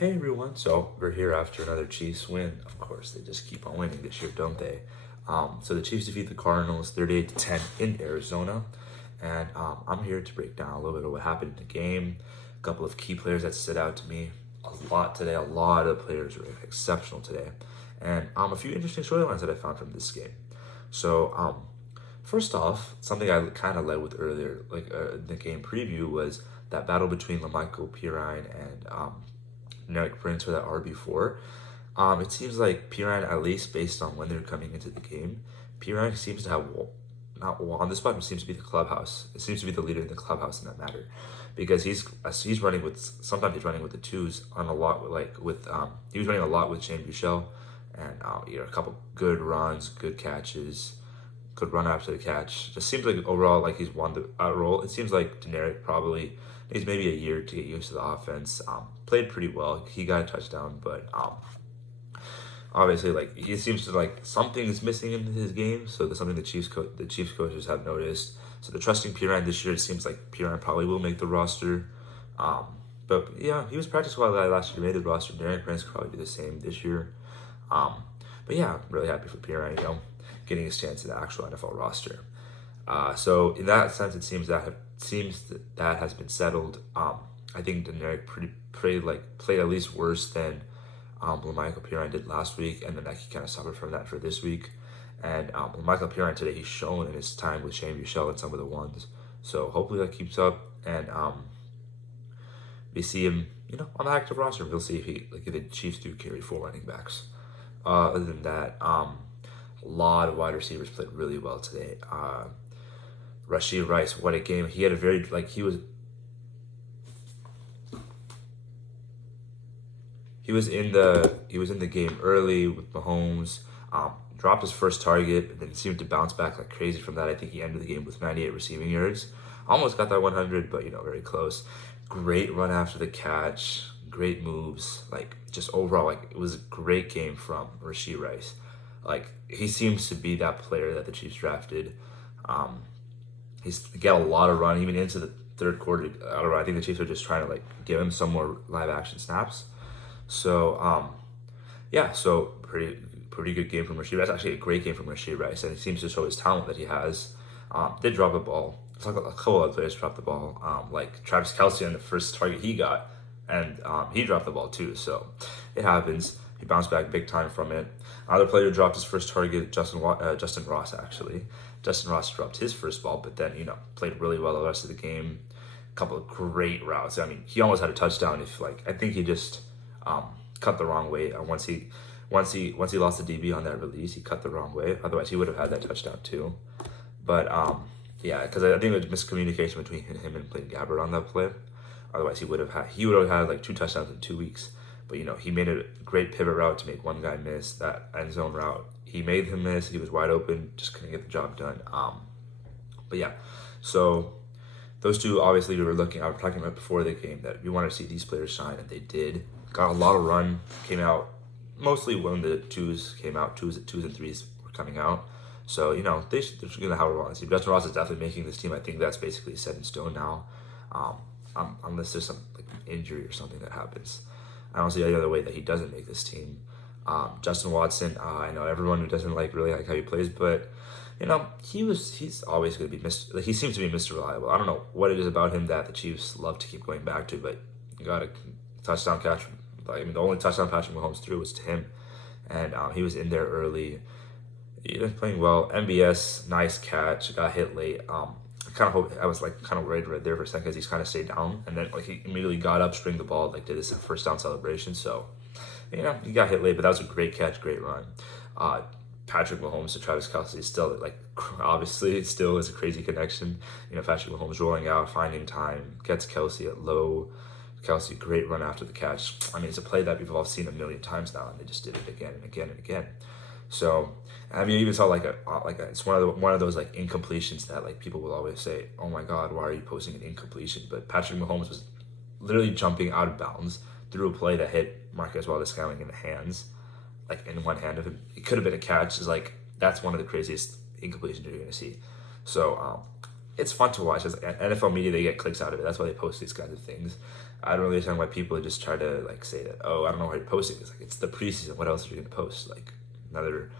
Hey everyone, so we're here after another Chiefs win. Of course, they just keep on winning this year, don't they? So the Chiefs defeat the Cardinals 38-10 in Arizona, and I'm here to break down a little bit of what happened in the game, a couple of key players that stood out to me a lot today. A lot of players were exceptional today, and a few interesting storylines that I found from this game. So first off, something I kind of led with earlier, in the game preview, was that battle between Lamichael Pirine and Derek Prince for that RB4. It seems like Pirine, at least based on when they're coming into the game, Pirine seems to have not on this spot. It seems to be the clubhouse. It seems to be the leader in the clubhouse in that matter, because he's running with sometimes he's running with the twos on a lot with he was running a lot with Shane Buechele, and a couple good runs, good catches, good run after the catch. Just seems like overall like he's won the role. It seems like Deneric probably needs maybe a year to get used to the offense. Played pretty well. He got a touchdown, but obviously like he seems to like something is missing in his game. So there's something the Chiefs coaches have noticed. So they're trusting Pirine this year. It seems like Pirine probably will make the roster. But yeah, he was practice squad last year. Made the roster. Darren Prince could probably do the same this year. But yeah, I'm really happy for Pirine, getting his chance in the actual NFL roster. So in that sense, it seems that has been settled. I think Deneric played at least worse than Lamichael Pirine did last week, and then he kind of suffered from that for this week. And Lamichael Pirine today, he's shown in his time with Shane Buechele and some of the ones. So hopefully that keeps up, and we see him, on the active roster. We'll see if the Chiefs do carry 4 running backs. Other than that, a lot of wide receivers played really well today. Rashee Rice, what a game! He had a very he was in the game early with Mahomes. Dropped his first target and then seemed to bounce back like crazy from that. I think he ended the game with 98 receiving yards. Almost got that 100, but very close. Great run after the catch, great moves. Just overall, it was a great game from Rashee Rice. He seems to be that player that the Chiefs drafted. He's got a lot of run, even into the third quarter. I don't know. I think the Chiefs are just trying to give him some more live action snaps. So so pretty good game from Rashee Rice. Actually, a great game from Rashee Rice, and he seems to show his talent that he has. Did drop a ball. It's like a couple of players dropped the ball. Like Travis Kelce on the first target he got, and he dropped the ball too. So it happens. He bounced back big time from it. Another player dropped his first target, Justin Ross, actually. Justin Ross dropped his first ball, but then, played really well the rest of the game. A couple of great routes. I mean, he almost had a touchdown I think he just cut the wrong way. Once he lost the DB on that release, he cut the wrong way. Otherwise, he would have had that touchdown too. But because I think it was miscommunication between him and Blaine Gabbert on that play. Otherwise, he would have had 2 touchdowns in 2 weeks. But he made a great pivot route to make one guy miss. That end zone route, he made him miss. He was wide open, just couldn't get the job done. But yeah, so those two, obviously, I was talking about before the game that we wanted to see these players shine, and they did. Got a lot of run, came out mostly when the twos came out. Twos and threes were coming out. So they're going to have a run. Justin Ross is definitely making this team. I think that's basically set in stone now, unless there's some injury or something that happens. I don't see any other way that he doesn't make this team. Justin Watson, I know everyone who doesn't really like how he plays, but he's always going to be he seems to be Mr. Reliable. I don't know what it is about him that the Chiefs love to keep going back to, but you got a touchdown catch. The only touchdown Patrick Mahomes threw was to him, and he was in there early. He was playing well. MBS, nice catch, got hit late. I was kind of worried right there for a second because he's kind of stayed down, and then he immediately got up, stringed the ball, did this first down celebration. So, he got hit late, but that was a great catch, great run. Patrick Mahomes to Travis Kelce is still obviously it still is a crazy connection. Patrick Mahomes rolling out, finding time, gets Kelce at low. Kelce, great run after the catch. It's a play that we've all seen a million times now, and they just did it again and again and again. So, you even saw it's one of those incompletions that people will always say, "Oh my God, why are you posting an incompletion?" But Patrick Mahomes was literally jumping out of bounds through a play that hit Marquez Valdes-Scantling in the hands, in one hand of him. It could have been a catch. That's one of the craziest incompletions you're going to see. So, it's fun to watch. As NFL media, they get clicks out of it. That's why they post these kinds of things. I don't really understand why people just try to like say that. Oh, I don't know why you're posting. It's like it's the preseason. What else are you gonna post? Like another.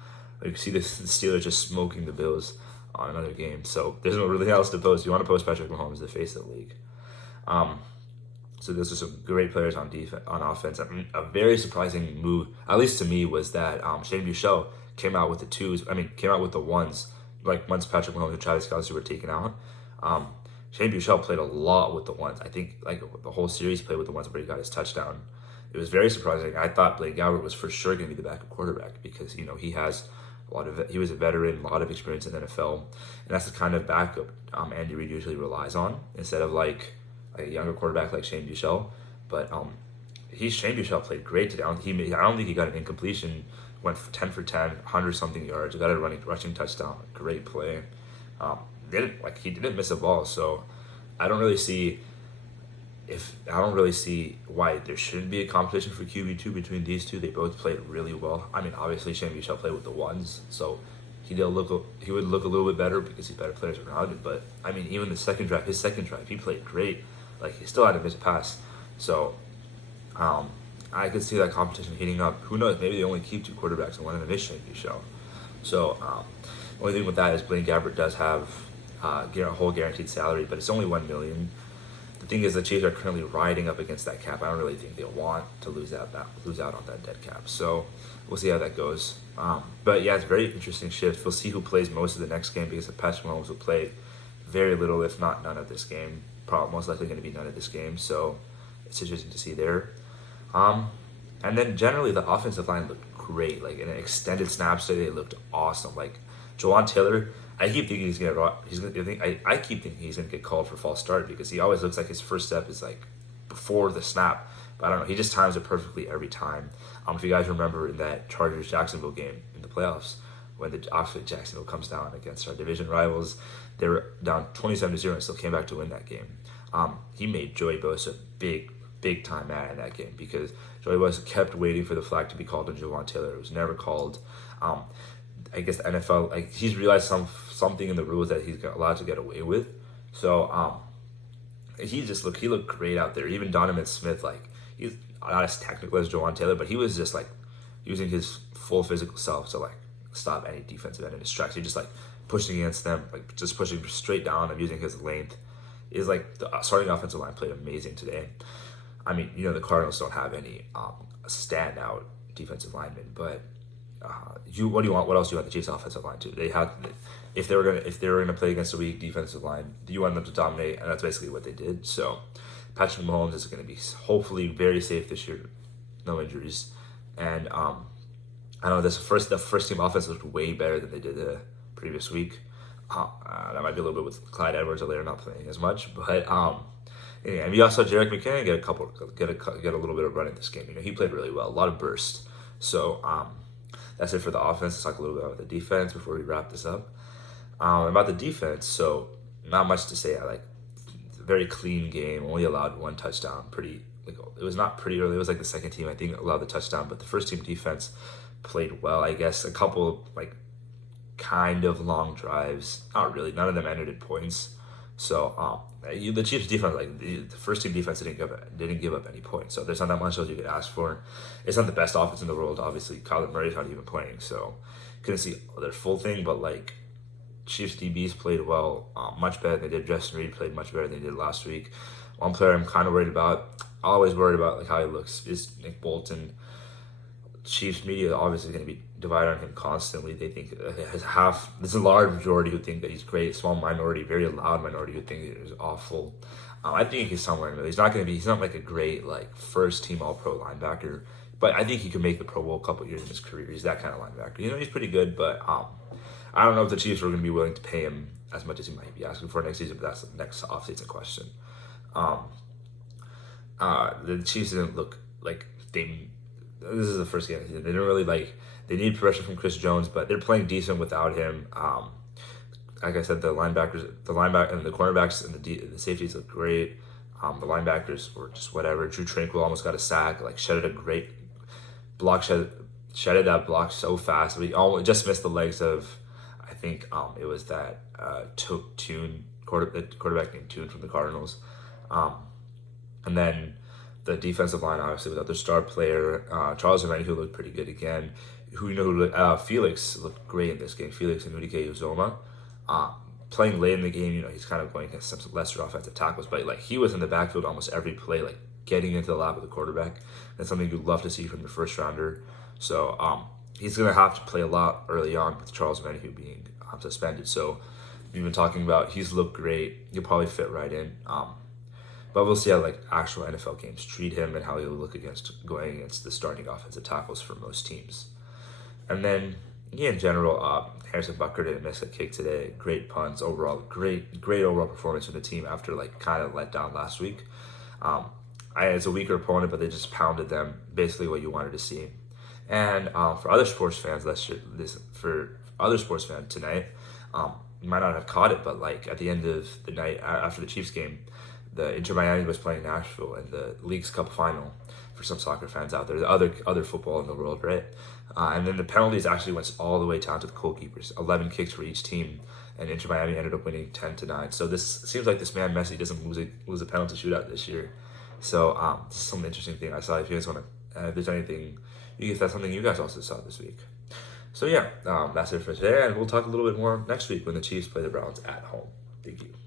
Like, you see the Steelers just smoking the Bills on another game. So there's no really else to post. You want to post Patrick Mahomes, the face of the league. So those are some great players on defense, on offense. A very surprising move, at least to me, was that Shane Buechele came out with the twos. Came out with the ones. Like once Patrick Mahomes and Travis Kelce were taken out, Shane Buechele played a lot with the ones. I think like the whole series played with the ones where he got his touchdown. It was very surprising. I thought Blaine Gabbert was for sure going to be the backup quarterback because he has he was a veteran, a lot of experience in the NFL, and that's the kind of backup Andy Reid usually relies on instead of like a younger quarterback like Shane Buechele. But Shane Buechele played great today. I don't think he got an incompletion. Went for 10 for 10, 100 something yards. Got a rushing touchdown. Great play. He didn't miss a ball. So I don't really see why there shouldn't be a competition for QB2 between these two. They both played really well. Obviously Shane Buechele played with the ones, so he would look a little bit better because he's better players around him. But even his second drive, he played great. Like he still had to miss a pass. So I could see that competition heating up. Who knows? Maybe they only keep two quarterbacks and one of them is Shane Buechele. So the only thing with that is Blaine Gabbert does have a whole guaranteed salary, but it's only $1 million. The thing is, the Chiefs are currently riding up against that cap. I don't really think they'll want to lose out on that dead cap. So we'll see how that goes. But yeah, it's a very interesting shift. We'll see who plays most of the next game because Patrick Mahomes will play very little, if not none, of this game. Probably most likely going to be none of this game. So it's interesting to see there. And then generally the offensive line looked great. Like in an extended snaps today, it looked awesome. Like Jawan Taylor, I keep thinking he's gonna get called for false start because he always looks like his first step is like before the snap. But I don't know, he just times it perfectly every time. If you guys remember in that Chargers Jacksonville game in the playoffs, when obviously Jacksonville comes down against our division rivals, they were down 27-0 and still came back to win that game. He made Joey Bosa big time mad in that game because Joey Bosa kept waiting for the flag to be called on Jawan Taylor. It was never called. I guess the NFL, he's realized something in the rules that he's allowed to get away with. So he looked great out there. Even Donovan Smith, he's not as technical as Jawan Taylor, but he was just using his full physical self to stop any defensive end in his tracks. He just pushing against them, just pushing straight down and using his length. Is the starting offensive line played amazing today. The Cardinals don't have any standout defensive linemen, but what do you want? What else do you want the Chiefs offensive line to? They have, if they were gonna play against a weak defensive line, you want them to dominate, and that's basically what they did. So Patrick Mahomes is going to be hopefully very safe this year, no injuries, and I don't know. The first team offense looked way better than they did the previous week. That might be a little bit with Clyde Edwards-Helaire not playing as much, but yeah, and we also saw Jerick McKinnon get a little bit of run in this game. He played really well, a lot of burst. So that's it for the offense. Let's talk a little bit about the defense before we wrap this up. About the defense, so not much to say. Very clean game. Only allowed one touchdown. It was not pretty early. It was the second team I think allowed the touchdown, but the first team defense played well. I guess a couple kind of long drives. Not really. None of them ended in points. So the Chiefs defense, the first team defense didn't give up any points. So there's not that much else you could ask for. It's not the best offense in the world. Obviously, Kyler Murray's not even playing, so couldn't see their full thing. But Chiefs DBs played well, much better than they did. Justin Reed played much better than they did last week. One player I'm kind of worried about, always worried about how he looks, is Nick Bolton. Chiefs media obviously going to be divided on him constantly. They think there's a large majority who think that he's great, small minority, very loud minority who think he's awful. I think he's somewhere in the middle. He's not a great first team all pro linebacker, but I think he could make the Pro Bowl a couple years in his career. He's that kind of linebacker. He's pretty good, but I don't know if the Chiefs are going to be willing to pay him as much as he might be asking for next season, but that's the next offseason question. The Chiefs didn't look like this is the first game of the season. They didn't really they need pressure from Chris Jones, but they're playing decent without him. Like I said, the linebackers, and the cornerbacks and the safeties look great. The linebackers were just whatever. Drew Tranquil almost got a sack, shedded a great block, shedded that block so fast. We just missed the legs of, I think it was that Tune quarterback named Tune from the Cardinals. And then the defensive line, obviously, without their star player, Charles Omenihu, who looked pretty good again. Felix looked great in this game. Felix and Udike Uzoma. Playing late in the game, he's kind of going against some lesser offensive tackles, but like he was in the backfield almost every play, like getting into the lap of the quarterback. That's something you'd love to see from your first rounder. So he's going to have to play a lot early on with Charles Omenihu being suspended. So we've been talking about he's looked great. He'll probably fit right in. But we'll see how like actual NFL games treat him and how he'll look going against the starting offensive tackles for most teams. And then in general, Harrison Butker didn't miss a kick today. Great punts overall. Great overall performance from the team after like kind of let down last week. It's a weaker opponent, but they just pounded them. Basically, what you wanted to see. And for other sports fans, tonight, you might not have caught it, but like at the end of the night after the Chiefs game, the Inter Miami was playing Nashville in the League's Cup final. For some soccer fans out there, the other football in the world, right? And then the penalties actually went all the way down to the goalkeepers. 11 kicks for each team, and Inter Miami ended up winning 10-9. So this seems like this man Messi doesn't lose a penalty shootout this year. So this is some interesting thing I saw. If you guys want to, if there's anything, if that's something you guys also saw this week. So yeah, that's it for today, and we'll talk a little bit more next week when the Chiefs play the Browns at home. Thank you.